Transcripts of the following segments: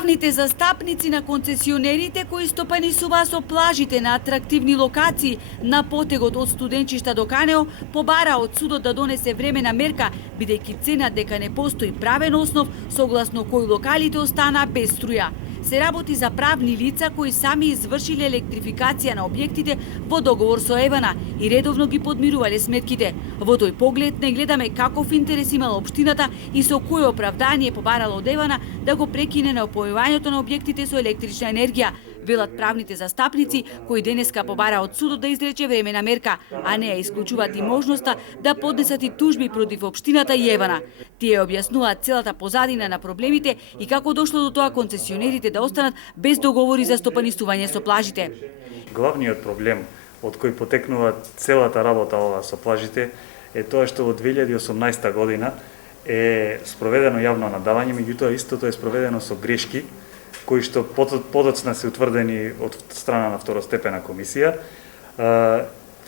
Правните застапници на концесионерите кои стопанисуваа со плажите на атрактивни локации на потегот од Студенчишта до Канео побара од судот да донесе времена мерка, бидејќи цена дека не постои правен основ согласно кој локалите останаа без струја. Се работи за правни лица кои сами извршиле електрификација на објектите во договор со Евана и редовно ги подмирувале сметките. Во тој поглед не гледаме каков интерес имала општината и со кое оправдание побарала од Евана да го прекине напојувањето на објектите со електрична енергија, велат правните застапници кои денеска побара од судот да изрече времена мерка, а не ја исклучуваат и можноста да поднесат и тужби против општината и Евана. Тие објаснуваат целата позадина на проблемите и како дошло до тоа концесионерите да останат без договори за стопанисување со плажите. Главниот проблем од кој потекнува целата работа ова со плажите е тоа што во 2018 година е спроведено јавно надавање, меѓутоа истото е спроведено со грешки кои што подоцна се утврдени од страна на второстепена комисија.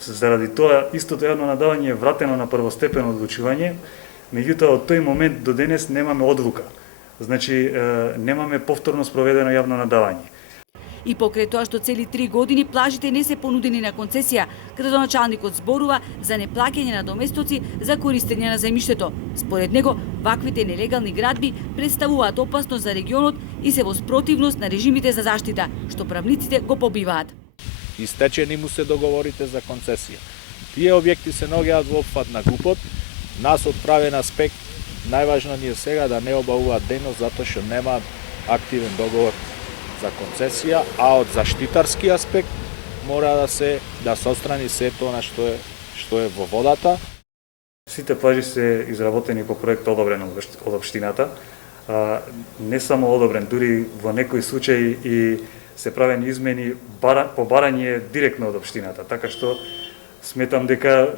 Заради тоа истото јавно надавање е вратено на првостепено одлучување, меѓутоа од тој момент до денес немаме одлука. Значи немаме повторно спроведено јавно надавање. И покрај тоа што цели 3 години плажите не се понудени на концесија, градоначалникот зборува за неплаќање на доместоци за користење на земјиштето. Според него, ваквите нелегални градби представуваат опасност за регионот и се во спротивност на режимите за заштита, што правниците го побиваат. Истечени му се договорите за концесија. Тие објекти се наоѓаат во опфат на ГУП-от. Нас од правен аспект најважно ни е сега да не обавуваат дејност затоа што немаат активен договор за концесија, а од заштитарски аспект мора да се отстрани се тоа што е во водата. Сите плажи се изработени по проект одобрен од општината. Не само одобрен, дури во некои случаи и се правени измени по барање директно од општината, така што сметам дека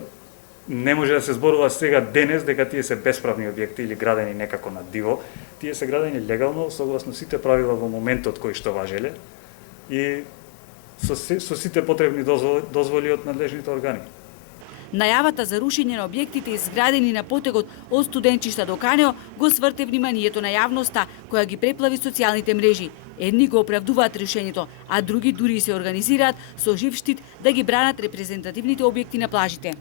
не може да се зборува сега денес дека тие се бесправни објекти или градени некако на диво. Тие се градени легално, согласно сите правила во моментот кои што важеле и со сите потребни дозволи од надлежните органи. Најавата за рушење на објектите изградени на потегот од Студенчишта до Канео го сврте вниманието на јавноста, која ги преплави социјалните мрежи. Едни го оправдуваат решењето, а други дури се организираат со жив штит да ги бранат репрезентативните објекти на плажите.